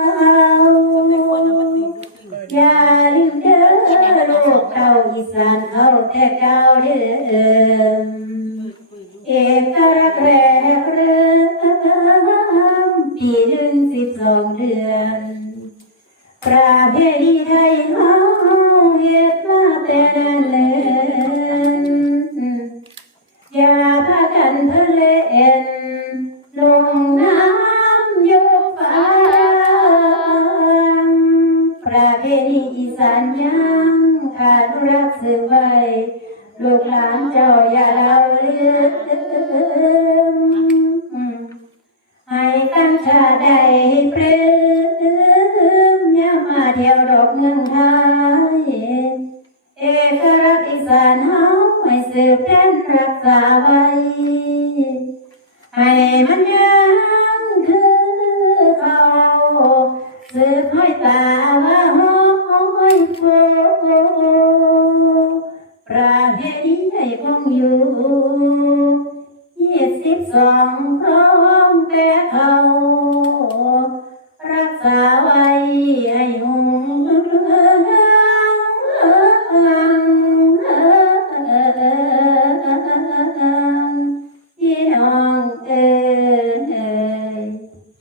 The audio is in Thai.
อย่าลืมเด้อลูกเตาอีสานเอาแต่เก่าเด้อเอกรักแรกเริ่มปีหนึ่งสิบสองเดือนประเพณีไทยเฮาเฮ็ดมาแต่นั้นเลนอย่าพากันเพลิน สานยังขาดรักสืบไว้ลูกหลานเจ้าอย่าเล่าลืมให้กันชาใดปลื้มอย่ามาเที่ยวดอกเมืองไทยเอกลักอีสานเฮาให้สืบเล่นรักษาไว้ให้มันยัง ป่าว่าห้อห้คงอยู่ยี่สิบสองพร้อมแต่เขารักษาว